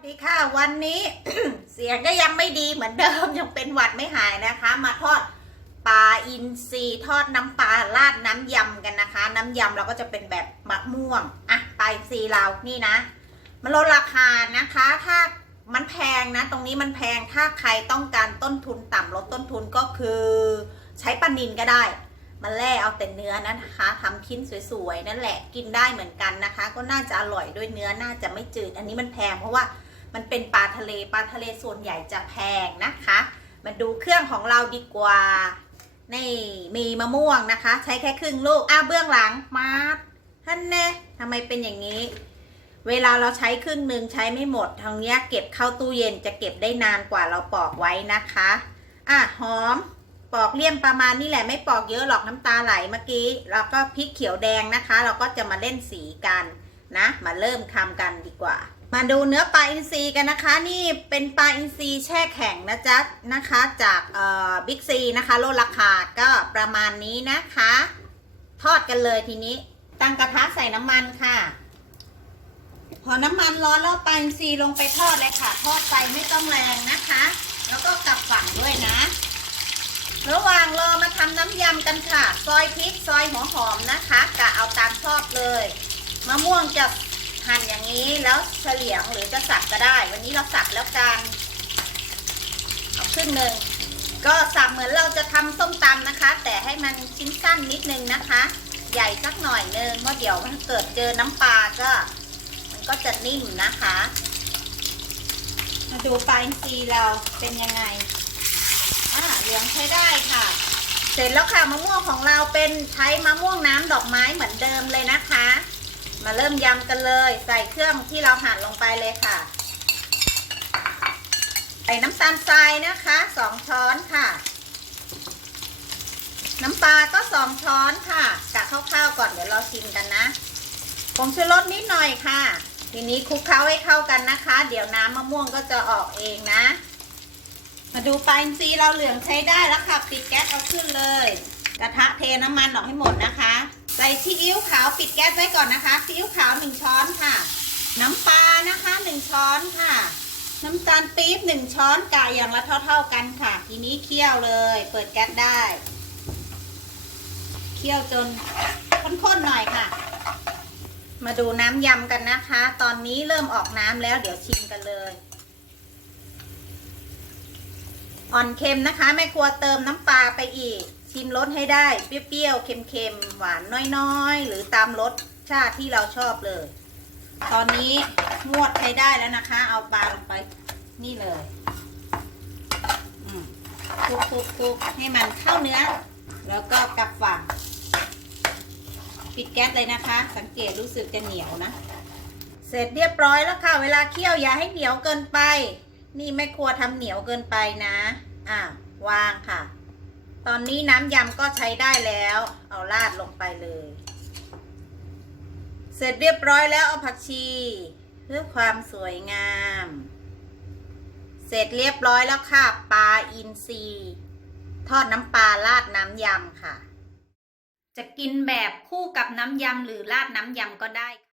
สวัสดีค่ะวันนี้ เสียงก็ยังไม่ดีเหมือนเดิมยังเป็นหวัดไม่หายนะคะ มาทอดปลาอินทรีทอดน้ำปลาราดน้ำยำกันนะคะ น้ำยำเราก็จะเป็นแบบมะม่วงอะปลาอินทรีเรานี่นะ มันลดราคานะคะ ถ้ามันแพงนะ ตรงนี้มันแพงถ้าใครต้องการต้นทุนต่ำลดต้นทุนก็คือ ใช้ปลานินก็ได้มาแล่เอาแต่เนื้อนะคะทำชิ้นสวยๆนั่นแหละกินได้เหมือนกันนะคะ ก็น่าจะอร่อยด้วยเนื้อน่าจะไม่จืด อันนี้มันแพงเพราะว่า มันเป็นปลาทะเลปลาทะเลส่วนใหญ่จะแพงนะคะ มาดูเครื่องของเราดีกว่านี่มีมะม่วงนะคะ ใช้แค่ครึ่งลูกอ้าเบื้องหลังมาท่านแน่ทำไมเป็นอย่างนี้ เวลาเราใช้ครึ่งหนึ่งใช้ไม่หมดทางนี้เก็บเข้าตู้เย็นจะเก็บได้นานกว่าเราปอกไว้นะคะอะหอมปอกเลี่ยมประมาณนี้แหละไม่ปอกเยอะหรอกน้ำตาไหลเมื่อกี้แล้วก็พริกเขียวแดงนะคะ เราก็จะมาเล่นสีกันนะ มาเริ่มทำกันดีกว่า มาดูเนื้อปลาอินทรีกันนะคะ นี่เป็นปลาอินทรีแช่แข็งนะจ๊ะนะคะ จากเอ่อบิ๊กซีนะคะลดราคาก็ประมาณนี้นะคะ ทอดกันเลยทีนี้ ตั้งกระทะใส่น้ำมันค่ะ พอน้ำมันร้อนแล้วปลาอินทรีลงไปทอดเลยค่ะ ทอดไฟไม่ต้องแรงนะคะ แล้วก็กลับฝั่งด้วยนะ ระหว่างรอมาทำน้ำยำกันค่ะ ซอยพริกซอยหัวหอมนะคะกะเอาตามชอบเลยมะม่วงจะหั่นอย่าง นี้แล้วเฉลียงหรือจะสับก็ได้ วันนี้เราสับแล้วกันเอาครึ่งหนึ่งก็สับเหมือนเราจะทำส้มตำนะคะ แต่ให้มันชิ้นสั้นนิดนึงนะคะ ใหญ่สักหน่อยนึงเพราะเดี๋ยวมันเกิดเจอน้ำปลาก็ มันก็จะนิ่มนะคะ มาดูปลาอินทรีเราเป็นยังไงอ่าเหลืองใช้ได้ค่ะ เสร็จแล้วค่ะมะม่วงของเราเป็นใช้มะม่วงน้ำดอกไม้เหมือนเดิมเลยนะคะ เริ่มยำกันเลย ใส่เครื่องที่เราหั่นลงไปเลยค่ะ ใส่น้ำตาลทรายนะคะสองช้อนค่ะ น้ำปลาก็สองช้อนค่ะกะคร่าวๆก่อนเดี๋ยวเราชิมกันนะผงชูรสนิดหน่อยค่ะ ทีนี้คลุกเคล้าให้เข้ากันนะคะ เดี๋ยวน้ำมะม่วงก็จะออกเองนะ มาดูปลาอินทรีเราเหลืองใช้ได้แล้วค่ะปิดแก๊สเอาขึ้นเลย กระทะเทน้ำมันออกให้หมดนะคะ ใส่ซีอิ๊วขาวปิดแก๊สไว้ก่อนนะคะซีอิ๊วขาวหนึ่งช้อนค่ะ น้ำปลานะคะหนึ่งช้อนค่ะ น้ำตาลปี๊บหนึ่งช้อนกะอย่างละเท่า ๆกันค่ะ ทีนี้เคี่ยวเลย เปิดแก๊สได้ เคี่ยวจนข้นๆหน่อยค่ะ มาดูน้ำยำกันนะคะ ตอนนี้เริ่มออกน้ำแล้วเดี๋ยวชิมกันเลยอ่อนเค็มนะคะแม่ครัวเติมน้ำปลาไปอีก ชิมรสให้ได้เปรี้ยวๆเค็มๆหวานน้อยๆ หรือตามรสชาติที่เราชอบเลย ตอนนี้งวดใช้ได้แล้วนะคะ เอาปลาลงไปนี่เลยคลุกๆให้มันเข้าเนื้อ แล้วก็กลับฝั่ง ปิดแก๊สเลยนะคะ สังเกตรู้สึกจะเหนียวนะ เสร็จเรียบร้อยแล้วค่ะ เวลาเคี่ยวอย่าให้เหนียวเกินไป นี่แม่ครัวทำเหนียวเกินไปนะ อะวางค่ะ ตอนนี้น้ำยำก็ใช้ได้แล้ว เอาราดลงไปเลย เสร็จเรียบร้อยแล้วเอาผักชี เพื่อความสวยงาม เสร็จเรียบร้อยแล้วค่ะปลาอินทรีทอดน้ำปลาราดน้ำยำค่ะ จะกินแบบคู่กับน้ำยำหรือราดน้ำยำก็ได้